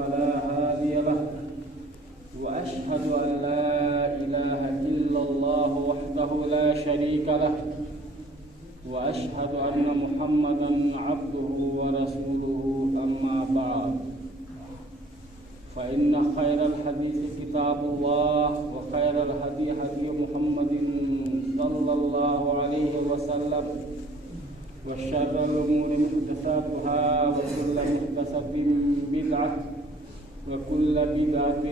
فلا هادي له وأشهد أن لا إله إلا الله وحده لا شريك له وأشهد أن محمدا عبده ورسوله أما بعد فإن خير الحديث كتاب الله وخير الهدي هدي محمد صلى الله عليه وسلم وشر الأمور محدثاتها وكل محدثة بدعة وكل بدعة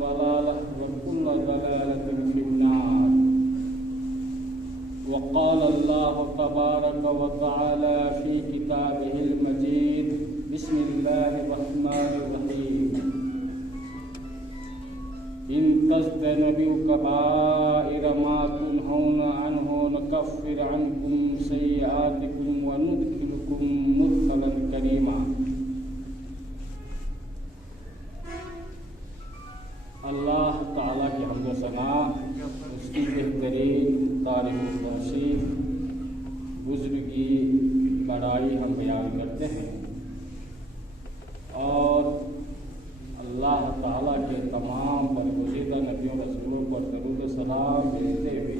ضلالة وكل ضلالة في النار. وقال الله تبارك وتعالى في كتابه المجيد بسم الله الرحمن الرحيم إن تجتنبوا كبائر ما تنهون عنه نكفر عنكم سيئاتكم وندخلكم مدخلا كريما. اللہ تعالیٰ کی حمد و ثنا، اس کی بہترین تعریف و توصیف، بزرگی بڑائی ہم بیان کرتے ہیں، اور اللہ تعالیٰ کے تمام برگزیدہ نبیوں رسولوں پر درود و سلام بھیجتے ہوئے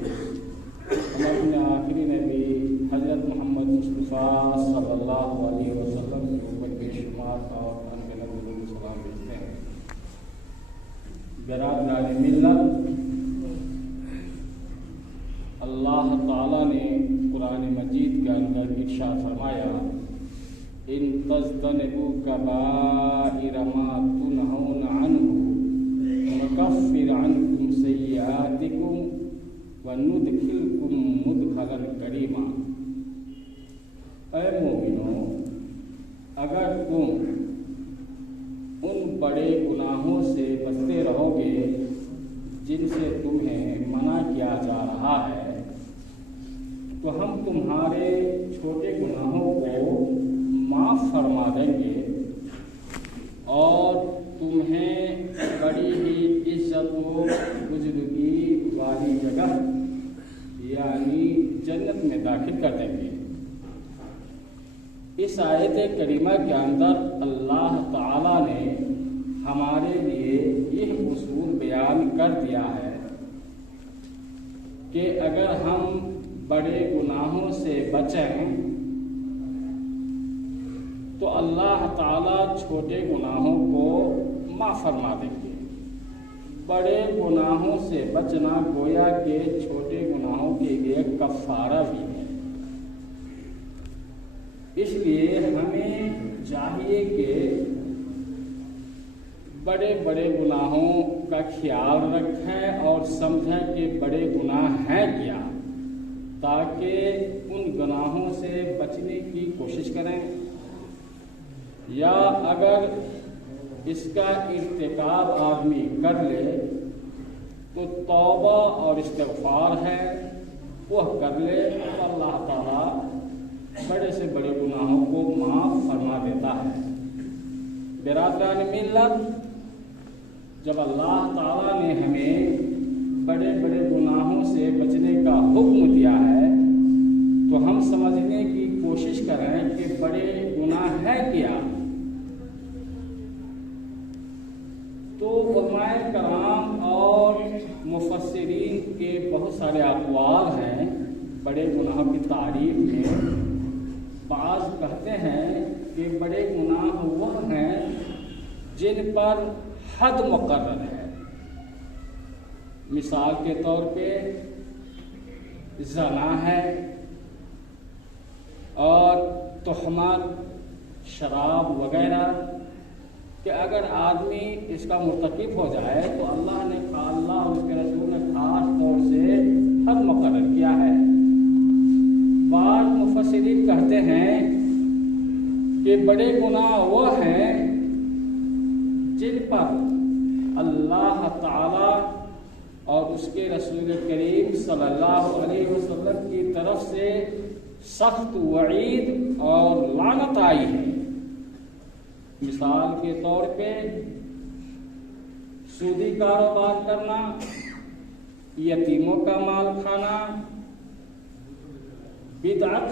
ہم اپنے آخری نبی حضرت محمد مصطفیٰ صلی اللہ علیہ وسلم کے اوپر بے شمار اور انگنت درود و سلام بھیجتے ہیں. برادران ملت، اللہ تعالیٰ نے قرآن مجید کے اندر ارشاد فرمایا ان تجتنبوا کبائر ما تنہون عنہ نکفر عنکم سیئاتکم وندخلکم مدخلا کریما. اے مومنو، اگر تم ان بڑے گناہوں سے بچتے رہو گے جن سے تمہیں منع کیا جا رہا ہے تو ہم تمہارے چھوٹے گناہوں کو معاف فرما دیں گے اور تمہیں بڑی ہی عزت و بزرگی والی جگہ یعنی جنت میں داخل کر دیں گے. اس آیت کریمہ کے اندر اللہ تعالیٰ نے ہمارے لیے یہ اصول بیان کر دیا ہے کہ اگر ہم بڑے گناہوں سے بچیں تو اللہ تعالیٰ چھوٹے گناہوں کو معاف فرما دیں گے. بڑے گناہوں سے بچنا گویا کہ چھوٹے گناہوں کے لیے کفارہ بھی ہے. اس لیے ہمیں چاہیے کہ بڑے بڑے گناہوں کا خیال رکھیں اور سمجھیں کہ بڑے گناہ ہیں کیا، تاکہ ان گناہوں سے بچنے کی کوشش کریں، یا اگر اس کا ارتکاب آدمی کر لے تو توبہ اور استغفار ہے وہ کر لے تو اللہ تعالیٰ بڑے سے بڑے گناہوں کو معاف فرما دیتا ہے. برادران ملت، جب اللہ تعالیٰ نے ہمیں بڑے بڑے گناہوں سے بچنے کا حکم دیا ہے تو ہم سمجھنے کی کوشش کریں کہ بڑے گناہ ہے کیا. تو علماء کرام اور مفسرین کے بہت سارے اقوال ہیں بڑے گناہوں کی تعریف میں. بعض کہتے ہیں کہ بڑے گناہ وہ ہیں جن پر حد مقرر ہے. مثال کے طور پہ زنا ہے اور تہمت، شراب وغیرہ، کہ اگر آدمی اس کا مرتکب ہو جائے تو اللہ اور اس کے رسول نے خاص طور سے حد مقرر کیا ہے. بعض مفسرین کہتے ہیں کہ بڑے گناہ وہ ہیں جن پر اللہ تعالی اور اس کے رسول کریم صلی اللہ علیہ وسلم کی طرف سے سخت وعید اور لعنت آئی ہے. مثال کے طور پہ سودی کاروبار کرنا، یتیموں کا مال کھانا بدعت.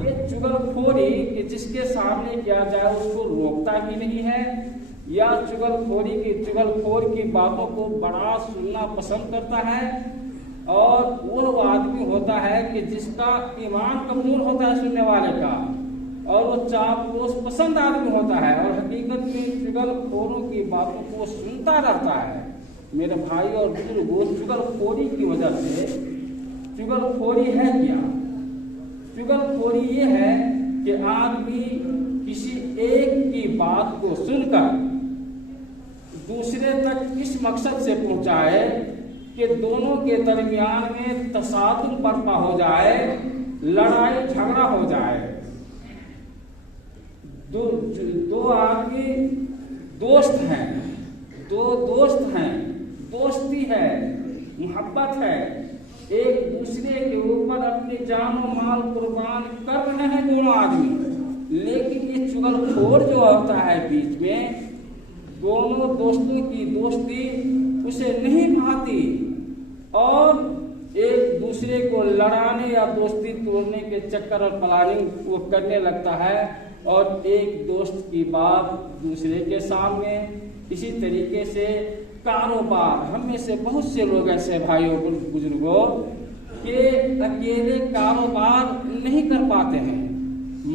یہ چغل خوری کہ جس کے سامنے کیا جائے اس کو روکتا ہی نہیں ہے، یا چغل خور کی باتوں کو بڑا سننا پسند کرتا ہے، اور وہ آدمی ہوتا ہے کہ جس کا ایمان کمزور ہوتا ہے سننے والے کا، اور وہ چاپلوس پسند آدمی ہوتا ہے، اور حقیقت میں چغل خوروں کی باتوں کو سنتا رہتا ہے۔ میرے بھائی اور بزرگوں، چغل خوری کی وجہ سے، چغل خوری ہے کیا؟ چغل خوری یہ ہے کہ آدمی کسی ایک کی بات کو سن کر دوسرے تک اس مقصد سے پہنچائے کہ دونوں کے درمیان میں تصادم برپا ہو جائے، لڑائی جھگڑا ہو جائے۔ دو آدمی دوست ہیں، دوستی ہے، محبت ہے، ایک دوسرے کے اوپر اپنی جان و مال قربان کر رہے ہیں دونوں آدمی، لیکن یہ چغل خور جو ہوتا ہے بیچ میں، دونوں دوستوں کی دوستی اسے نہیں بھاتی اور ایک دوسرے کو لڑانے یا دوستی توڑنے کے چکر اور پلاننگ وہ کرنے لگتا ہے، اور ایک دوست کی بات دوسرے کے سامنے۔ اسی طریقے سے کاروبار، ہم میں سے بہت سے لوگ ایسے بھائیوں بزرگوں کہ اکیلے کاروبار نہیں کر پاتے ہیں،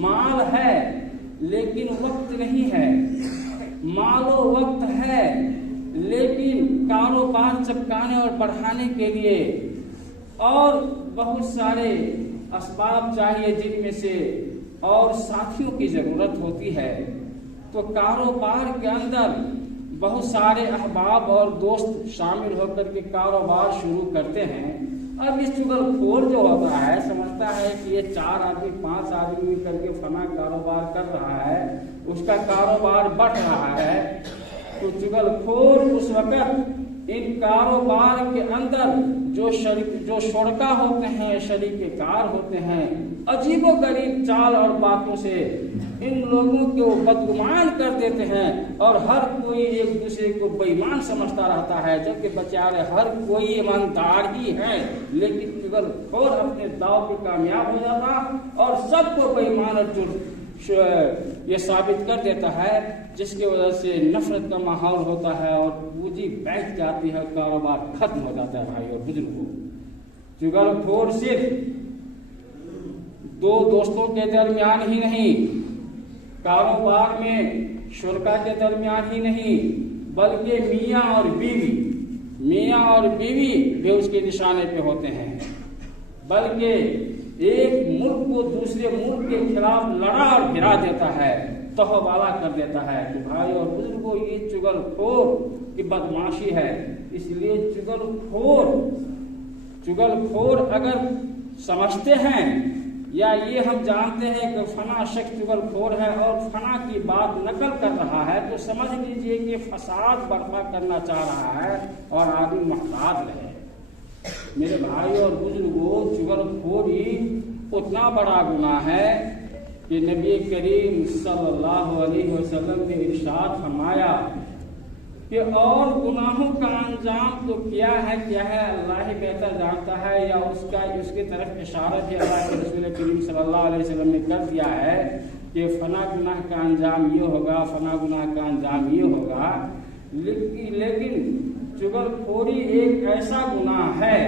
مال ہے لیکن وقت نہیں ہے، مال و وقت ہے لیکن کاروبار چمکانے اور بڑھانے کے لیے اور بہت سارے اسباب چاہیے، جن میں سے اور ساتھیوں کی ضرورت ہوتی ہے۔ تو کاروبار کے اندر بہت سارے احباب اور دوست شامل ہو کر کے کاروبار شروع کرتے ہیں۔ اب یہ چغل خور جو ہوتا ہے سمجھتا ہے کہ یہ 4 آدمی 5 آدمی مل کر کے فلاں کاروبار کر رہا ہے، اس کا کاروبار بڑھ رہا ہے، تو چغل خور اس وقت ان کاروبار کے اندر جو شرکا ہوتے ہیں، شریک کار ہوتے ہیں، عجیب و غریب چال اور باتوں سے ان لوگوں کو بدگمان کر دیتے ہیں، اور ہر کوئی ایک دوسرے کو بے ایمان سمجھتا رہتا ہے، جبکہ بیچارے ہر کوئی ایماندار ہی ہے، لیکن چغل خور اپنے داؤ پہ کامیاب ہو جاتا اور سب کو بے ایمان اور یہ ثابت کر دیتا ہے، جس کی وجہ سے نفرت کا ماحول ہوتا ہے اور پونجی بیٹھ جاتی ہے، کاروبار ختم ہو جاتا ہے۔ بھائی اور بزرگوں، چغل خور صرف 2 دوستوں کے درمیان ہی نہیں، کاروبار میں شرکا کے درمیان ہی نہیں، بلکہ میاں اور بیوی بھی اس کے نشانے پہ ہوتے ہیں، بلکہ ایک ملک کو دوسرے ملک کے خلاف لڑا اور گھرا دیتا ہے، تہوالا کر دیتا ہے۔ کہ بھائی اور بزرگوں، یہ چغل خور کی بدماشی ہے۔ اس لیے چغل خور اگر سمجھتے ہیں یا یہ ہم جانتے ہیں کہ فلاں شخص چغل خور ہے اور فلاں کی بات نقل کر رہا ہے، تو سمجھ لیجئے کہ فساد برپا کرنا چاہ رہا ہے اور آدمی محتاط رہے۔ میرے بھائی اور بزرگوں، چغل خوری اتنا بڑا گناہ ہے کہ نبی کریم صلی اللہ علیہ وسلم نے ارشاد فرمایا کہ اور گناہوں کا انجام تو کیا ہے اللہ ہی بہتر جانتا ہے، یا اس کی طرف اشارہ بھی اللہ کے رسول کریم صلی اللہ علیہ وسلم نے کر دیا ہے کہ فلاں گناہ کا انجام یہ ہوگا، فلاں گناہ کا انجام یہ ہوگا۔ لیکن چغل خوری ایک ایسا گناہ ہے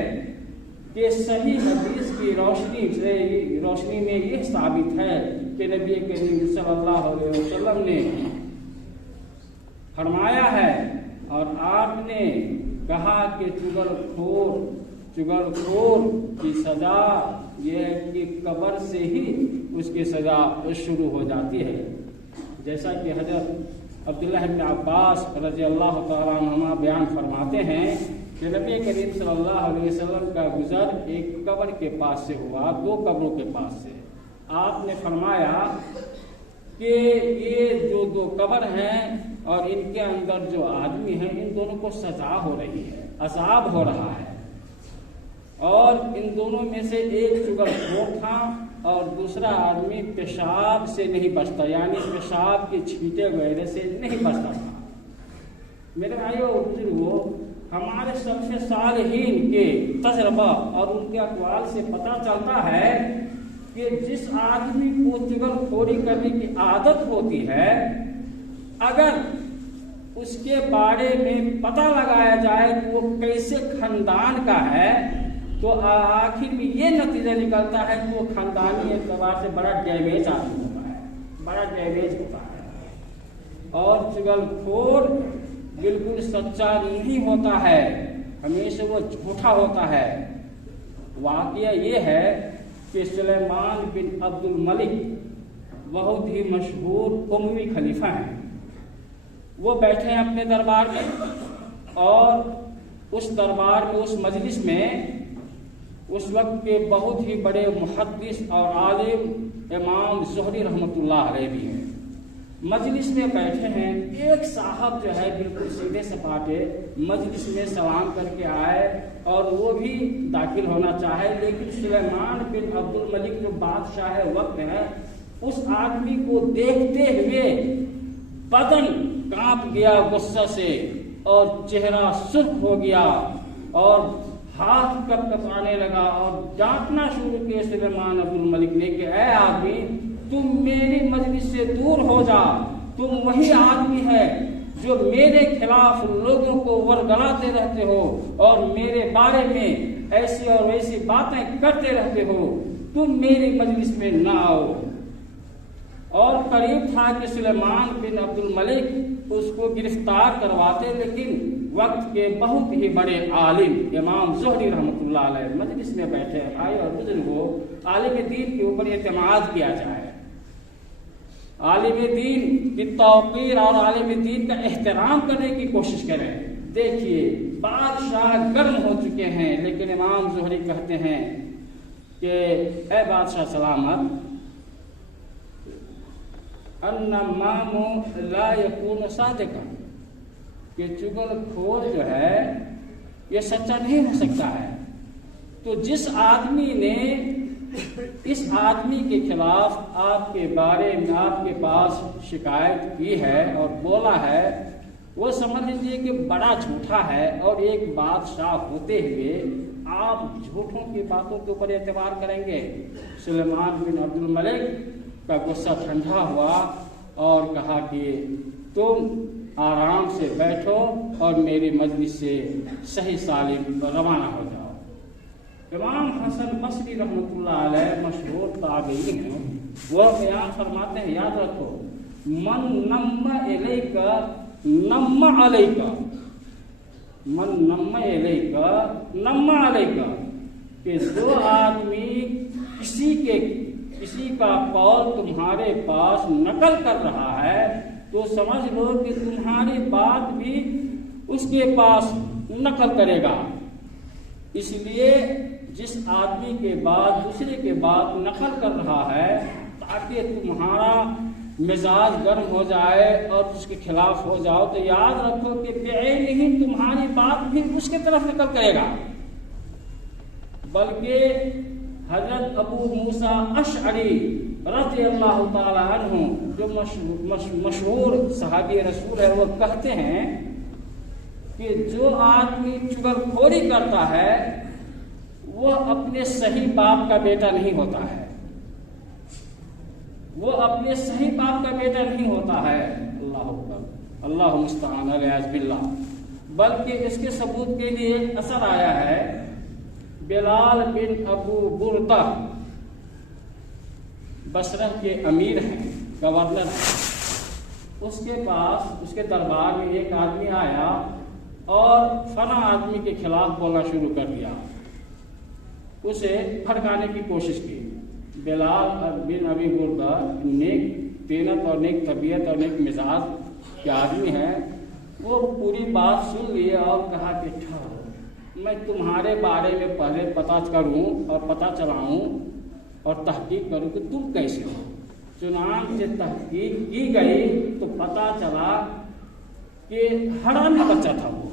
کہ صحیح حدیث کی روشنی میں یہ ثابت ہے کہ نبی کریم صلی اللہ علیہ وسلم نے فرمایا ہے، اور آپ نے کہا کہ چغل خور کی سزا یہ ہے کہ قبر سے ہی اس کی سزا شروع ہو جاتی ہے، جیسا کہ حضرت عبداللہ بن عباس رضی اللہ تعالیٰ عنہما بیان فرماتے ہیں کہ نبی کریم صلی اللہ علیہ وسلم کا گزر ایک قبر کے پاس سے ہوا، 2 قبروں کے پاس سے۔ آپ نے فرمایا کہ یہ جو 2 قبر ہیں اور ان کے اندر جو آدمی ہیں، ان دونوں کو سزا ہو رہی ہے، عذاب ہو رہا ہے، اور ان دونوں میں سے ایک چغل خور تھا اور دوسرا آدمی پیشاب سے نہیں بچتا، یعنی پیشاب کے چھینٹے وغیرہ سے نہیں بچتا تھا۔ میرے بھائیو بزرگوں، ہمارے سلف صالحین کے تجربہ اور ان کے اقوال سے پتہ چلتا ہے کہ جس آدمی کو چغلخوری کرنے کی عادت ہوتی ہے، اگر اس کے بارے میں پتہ لگایا جائے کہ وہ کیسے خاندان کا ہے، تو آخر میں یہ نتیجہ نکلتا ہے کہ وہ خاندانی اعتبار سے بڑا ڈیمیج آدمی ہوتا ہے، بڑا ڈیمیج ہوتا ہے۔ اور چغلخور بالکل سچا نہیں ہوتا ہے، ہمیشہ وہ جھوٹا ہوتا ہے۔ واقعہ یہ ہے کہ سلیمان بن عبد الملک بہت ہی مشہور اموی خلیفہ ہیں۔ وہ بیٹھے ہیں اپنے دربار میں، اور اس دربار میں، اس مجلس میں اس وقت کے بہت ہی بڑے محدث اور عالم امام زہری رحمۃ اللہ علیہ بھی ہیں۔ مجلس میں بیٹھے ہیں، ایک صاحب جو ہے بالکل سیدھے سپاٹے مجلس میں سلام کر کے آئے اور وہ بھی داخل ہونا چاہے، لیکن سلیمان بن عبد الملک جو بادشاہ وقت ہے، اس آدمی کو دیکھتے ہوئے بدن کانپ گیا غصہ سے، اور چہرہ سرخ ہو گیا، اور ہاتھ کپکپانے لگا، اور ڈانٹنا شروع کیا سلیمان عبد الملک نے کہ اے آدمی، تم میری مجلس سے دور ہو جا، تم وہی آدمی ہے جو میرے خلاف لوگوں کو ورگلاتے رہتے ہو اور میرے بارے میں ایسی اور ویسی باتیں کرتے رہتے ہو، تم میری مجلس میں نہ آؤ۔ اور قریب تھا کہ سلیمان بن عبد الملک اس کو گرفتار کرواتے، لیکن وقت کے بہت ہی بڑے عالم امام زہری رحمۃ اللہ علیہ مجلس میں بیٹھے، بھائی اور بزرگوں، عالم دین کے اوپر اعتماد کیا جائے، عالم دین کی توقیر اور عالم دین کا احترام کرنے کی کوشش کریں۔ دیکھیے بادشاہ گرم ہو چکے ہیں، لیکن امام زہری کہتے ہیں کہ اے بادشاہ سلامت، النمام لا یکون صادقا، کہ چغلخور جو ہے یہ سچا نہیں ہو سکتا ہے۔ تو جس آدمی نے اس آدمی کے خلاف آپ کے بارے میں آپ کے پاس شکایت کی ہے اور بولا ہے، وہ سمجھ لیجیے کہ بڑا جھوٹا ہے، اور ایک بادشاہ ہوتے ہوئے آپ جھوٹوں کی باتوں کے اوپر اعتبار کریں گے۔ سلیمان بن عبد الملک کا غصہ ٹھنڈا ہوا اور کہا کہ تم آرام سے بیٹھو اور میری مجلس سے صحیح سالم روانہ ہو جاؤ۔ امام حسن بصری رحمۃ اللہ علیہ مشہور تابعی ہیں، وہ بیان فرماتے ہیں، یاد رکھو، من نم الیک نم علیک، من نم الیک نم علیک، کہ جو آدمی کسی کا قول تمہارے پاس نقل کر رہا ہے تو سمجھ لو کہ تمہاری بات بھی اس کے پاس نقل کرے گا۔ اس لیے جس آدمی کے بعد دوسرے کے بعد نقل کر رہا ہے، تاکہ تمہارا مزاج گرم ہو جائے اور اس کے خلاف ہو جاؤ، تو یاد رکھو کہ بعین ہی تمہاری بات بھی اس کے طرف نقل کرے گا۔ بلکہ حضرت ابو موسیٰ اشعری رضی اللہ تعالی عنہ جو مشہور صحابی رسول ہے، وہ کہتے ہیں کہ جو آدمی چغلخوری کرتا ہے وہ اپنے صحیح باپ کا بیٹا نہیں ہوتا ہے، وہ اپنے صحیح باپ کا بیٹا نہیں ہوتا ہے۔ اللہ اکبر، اللہ مستعان علیہ باللہ۔ بلکہ اس کے ثبوت کے لیے ایک اثر آیا ہے، بلال بن ابو بردہ بصرہ کے امیر ہیں، گورنر ہیں، اس کے پاس اس کے دربار میں ایک آدمی آیا اور فلاں آدمی کے خلاف بولنا شروع کر دیا، اسے بھڑکانے کی کوشش کی۔ بلال بن ابی بردہ نیک طینت اور نیک طبیعت اور نیک مزاج کے آدمی ہیں، وہ پوری بات سن لیے اور کہا کہ ٹھہرو، میں تمہارے بارے میں پہلے پتہ کروں اور پتہ چلاؤں اور تحقیق کروں کہ تم کیسے ہو۔ چنانچہ تحقیق کی گئی تو پتہ چلا کہ حرامی بچہ تھا، وہ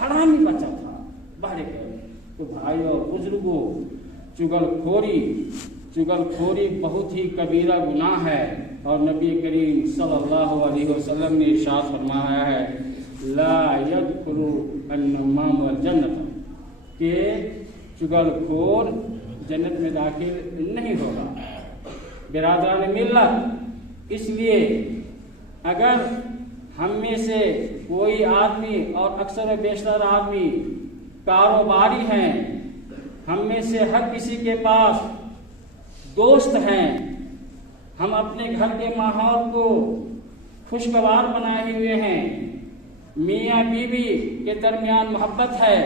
حرامی بچہ تھا، باہر گئے۔ تو بھائی اور بزرگوں، چغلخوری بہت ہی کبیرہ گناہ ہے، اور نبی کریم صلی اللہ علیہ وسلم نے ارشاد فرمایا ہے، لا يدخل النمام الجنت، کہ چغلخور جنت میں داخل نہیں ہوگا۔ برادران ملت، اس لیے اگر ہم میں سے کوئی آدمی، اور اکثر و بیشتر آدمی کاروباری ہیں، ہم میں سے ہر کسی کے پاس دوست ہیں، ہم اپنے گھر کے ماحول کو خوشگوار بنائے ہوئے ہیں، میاں بیوی کے درمیان محبت ہے،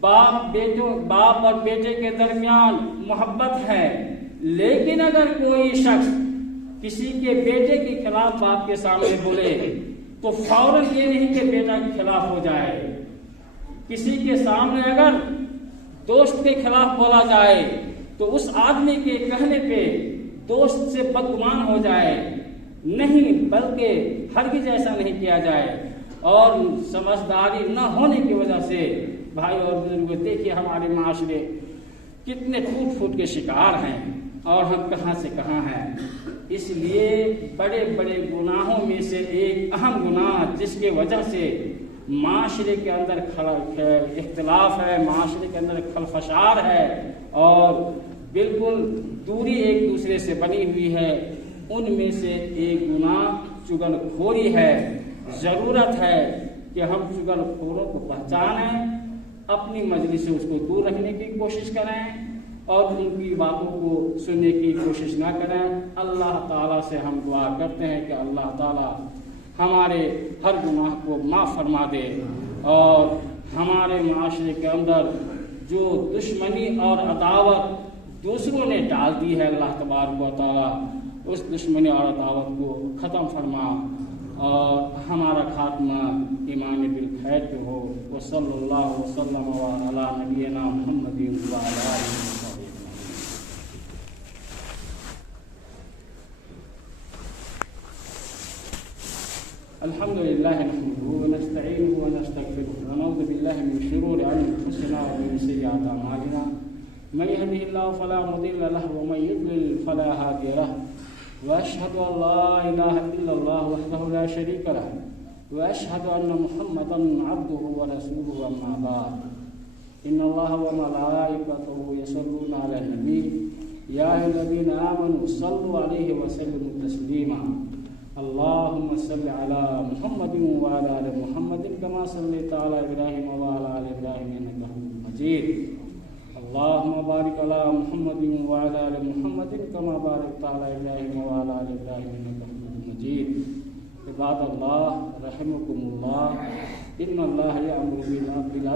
باپ اور بیٹے کے درمیان محبت ہے، لیکن اگر کوئی شخص کسی کے بیٹے کے خلاف باپ کے سامنے بولے تو فوراً یہ نہیں کہ بیٹا کے خلاف ہو جائے، کسی کے سامنے اگر دوست کے خلاف بولا جائے تو اس آدمی کے کہنے پہ دوست سے بدگمان ہو جائے، نہیں، بلکہ ہرگز ایسا نہیں کیا جائے۔ اور سمجھداری نہ ہونے کی وجہ سے بھائی اور بزرگوں، دیکھیے ہمارے معاشرے کتنے ٹوٹ پھوٹ کے شکار ہیں اور ہم کہاں سے کہاں ہیں۔ اس لیے بڑے بڑے گناہوں میں سے ایک اہم گناہ جس کی وجہ سے معاشرے کے اندر اختلاف ہے، معاشرے کے اندر خلفشار ہے اور بالکل دوری ایک دوسرے سے بنی ہوئی ہے، ان میں سے ایک گناہ چغل خوری ہے۔ ضرورت ہے کہ ہم چغل خوروں کو پہچانیں، اپنی مجلس سے اس کو دور رکھنے کی کوشش کریں اور ان کی باتوں کو سننے کی کوشش نہ کریں۔ اللہ تعالیٰ سے ہم دعا کرتے ہیں کہ اللہ تعالیٰ ہمارے ہر گناہ کو معاف فرما دے، اور ہمارے معاشرے کے اندر جو دشمنی اور عداوت دوسروں نے ڈال دی ہے، اللہ تبارک و تعالیٰ اس دشمنی اور عداوت کو ختم فرما اور ہمارا خاتمہ ایمان بالخیر پہ ہو۔ وصلی اللہ وسلم علی نبینا محمد وعلی آلہ وصحبہ اجمعین۔ الحمد للہ نحمده ونستعینه ونستغفره ونعوذ باللہ من شرور انفسنا ومن سیئات اعمالنا، من يهده الله فلا مضل له ومن يضلل فلا هادي له، واشهد ان لا اله الا الله وحده لا شريك له، واشهد ان محمدا عبده ورسوله، اما بعد ان الله وملائكته يصلون على النبي يا ايها الذين امنوا صلوا عليه وسلموا تسليما، اللهم صل على محمد وعلى ال محمد كما صليت على ابراهيم وعلى ال ابراهيم انك حميد مجيد، اللهم بارك على محمد وعلى ال محمد كما باركت على ابراهيم وعلى ال ابراهيم انك حميد مجيد۔ عباد اللہ رحمكم اللہ، ان اللہ یأمر بالعدل